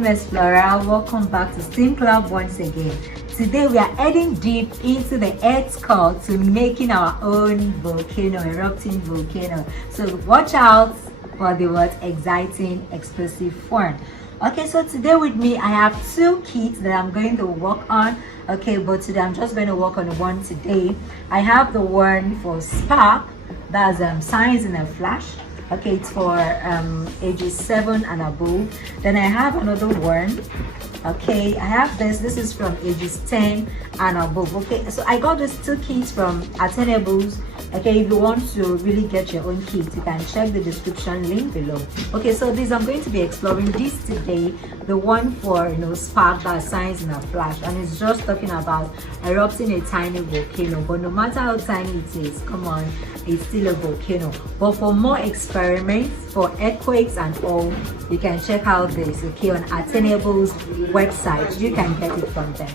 Steam Explorer, welcome back to Steam Club once again. Today we are heading deep into the Earth's core to making our own volcano, erupting volcano. So watch out for the what exciting, explosive fun. Okay, so today with me I have two kits that I'm going to work on. Okay, but today I'm just going to work on one today. I have the one for spark, that's science in a flash. Okay, it's for ages 7 and above. Then I have another one. Okay, I have this is from ages 10 and above. Okay, so I got these two kits from Attainables. Okay, if you want to really get your own kit, you can check the description link below. Okay, so this I'm going to be exploring this today, the one for spark, that science in a flash, and it's just talking about erupting a tiny volcano. But no matter how tiny it is, come on, it's still a volcano. But for more experiments, for earthquakes and all, you can check out this, okay, on Attainables website. You can get it from them.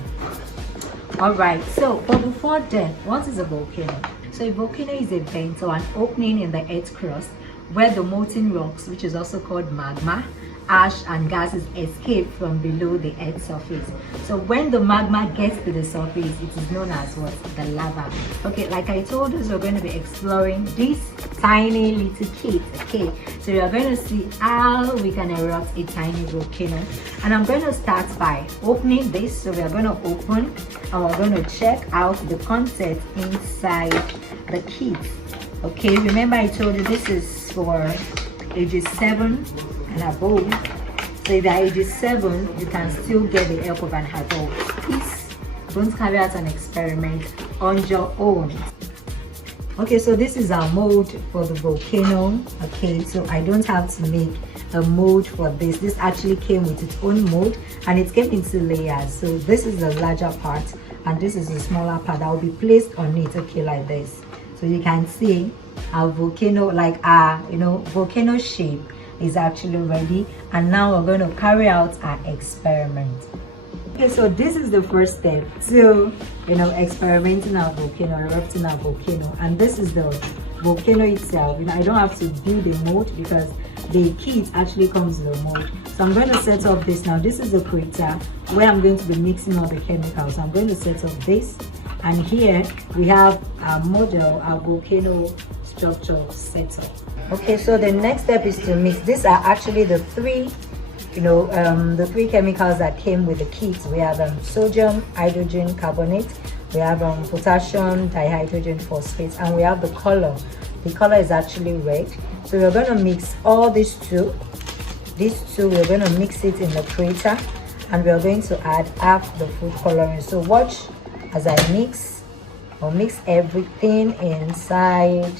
All right, so but before then, what is a volcano? So a volcano is a vent or an opening in the earth's crust where the molten rocks, which is also called magma, ash and gases escape from below the earth's surface. So when the magma gets to the surface, it is known as what? The lava. Okay, like I told us, we're going to be exploring this tiny little kit. Okay, so we are going to see how we can erupt a tiny volcano, and I'm going to start by opening this. So we are going to open and we're going to check out the content inside the kit. Okay, remember I told you this is for ages 7 and above. So if you're ages 7, you can still get the help of an adult. Please don't carry out an experiment on your own. Okay, so this is our mold for the volcano. Okay, so I don't have to make a mold for this. This actually came with its own mold, and it came into layers. So this is the larger part and this is the smaller part that will be placed on it, okay, like this. So you can see our volcano, like our volcano shape is actually ready, and now we're going to carry out our experiment. Okay, so this is the first step to experimenting our volcano, erupting our volcano, and this is the volcano itself. I don't have to build a mold because the kit actually comes with a mold. So I'm going to set up this now. This is the crater where I'm going to be mixing all the chemicals. So I'm going to set up this, and here we have our model, our volcano structure setup. Okay, so the next step is to mix. These are actually the three the three chemicals that came with the kit. We have sodium hydrogen carbonate, we have potassium dihydrogen phosphate, and we have the color. The color is actually red. So we're going to mix all these two we're going to mix it in the crater, and we're going to add half the food coloring. So watch as I mix everything inside.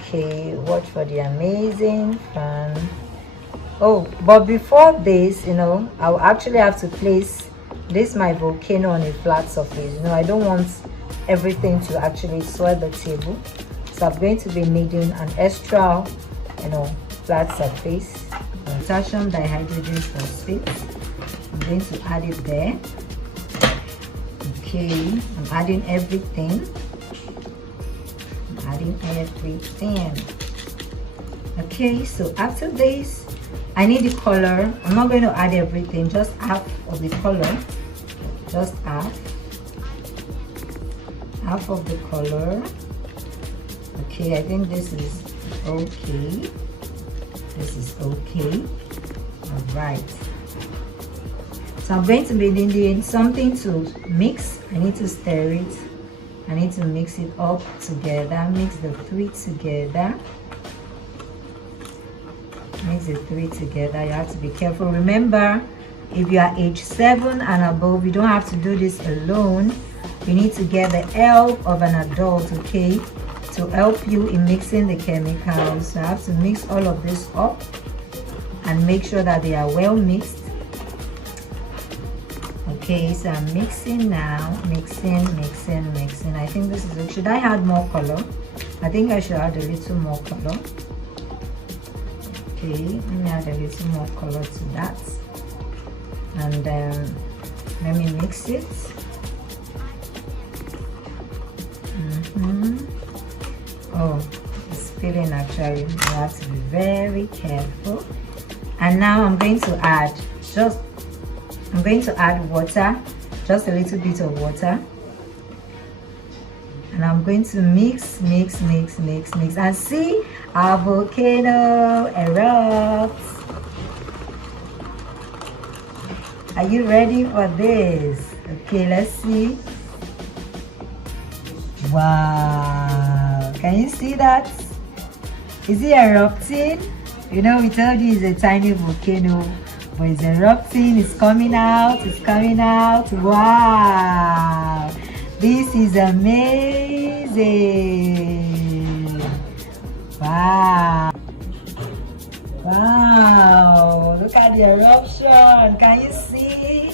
Okay, watch for the amazing fun. Oh, but before this, I'll actually have to place this my volcano on a flat surface. I don't want everything to actually soil the table, so I'm going to be needing an extra flat surface. Potassium dihydrogen phosphate, I'm going to add it there. Okay, I'm adding everything. Okay, so after this I need the color. I'm not going to add everything, just half of the color, just half of the color. Okay, I think this is okay. All right, so I'm going to be needing something to mix. I need to stir it. I need to mix it up together. Mix the three together. You have to be careful. Remember, if you are age 7 and above, you don't have to do this alone. You need to get the help of an adult, okay, to help you in mixing the chemicals. So I have to mix all of this up and make sure that they are well mixed. Okay, so I'm mixing now, mixing. I think this is it. Should I add more color? I think I should add a little more color. Okay, let me add a little more color to that, and let me mix it. Oh, it's spilling actually. You have to be very careful. And now I'm going to add water, just a little bit of water. And I'm going to mix and see our volcano erupts. Are you ready for this? Okay, let's see. Wow, can you see that? Is it erupting? You know, we told you it's a tiny volcano, but it's erupting, it's coming out. Wow, this is amazing. Wow, look at the eruption. Can you see?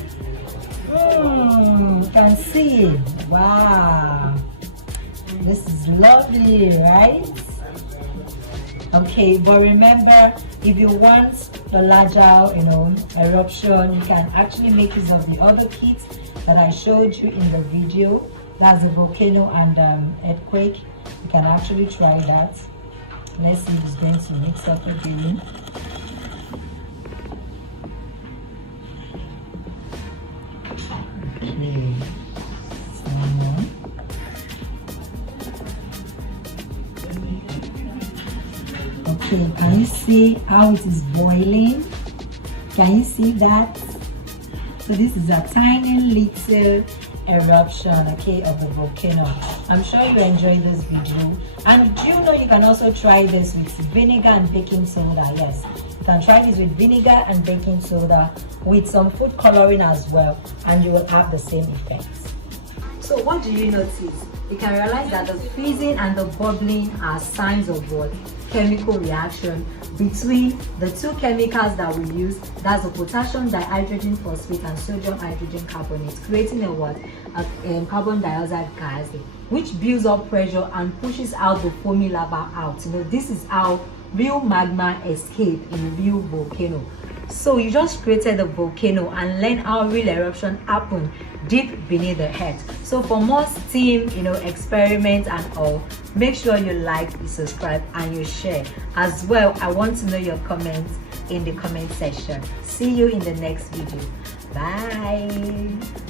You can see. Wow, this is lovely, right? Okay, but remember, if you want the larger, eruption, you can actually make use of the other kits that I showed you in the video. That's the volcano and earthquake. You can actually try that. Let's see if it's going to mix up again. Okay, some more. Okay, can you see how it is boiling? Can you see that? So this is a tiny little eruption, okay, of the volcano. I'm sure you enjoyed this video. And do you know you can also try this with vinegar and baking soda? Yes, you can try this with vinegar and baking soda with some food coloring as well, and you will have the same effect. So what do you notice? You can realize that the freezing and the bubbling are signs of what? Chemical reaction between the two chemicals that we use. That's the potassium dihydrogen phosphate and sodium hydrogen carbonate, creating a what? A carbon dioxide gas, which builds up pressure and pushes out the foamy lava out. This is how real magma escape in a real volcano. So you just created a volcano and learn how real eruption happen deep beneath the earth. So for more STEAM, experiments and all, make sure you like, you subscribe and you share. As well, I want to know your comments in the comment section. See you in the next video. Bye.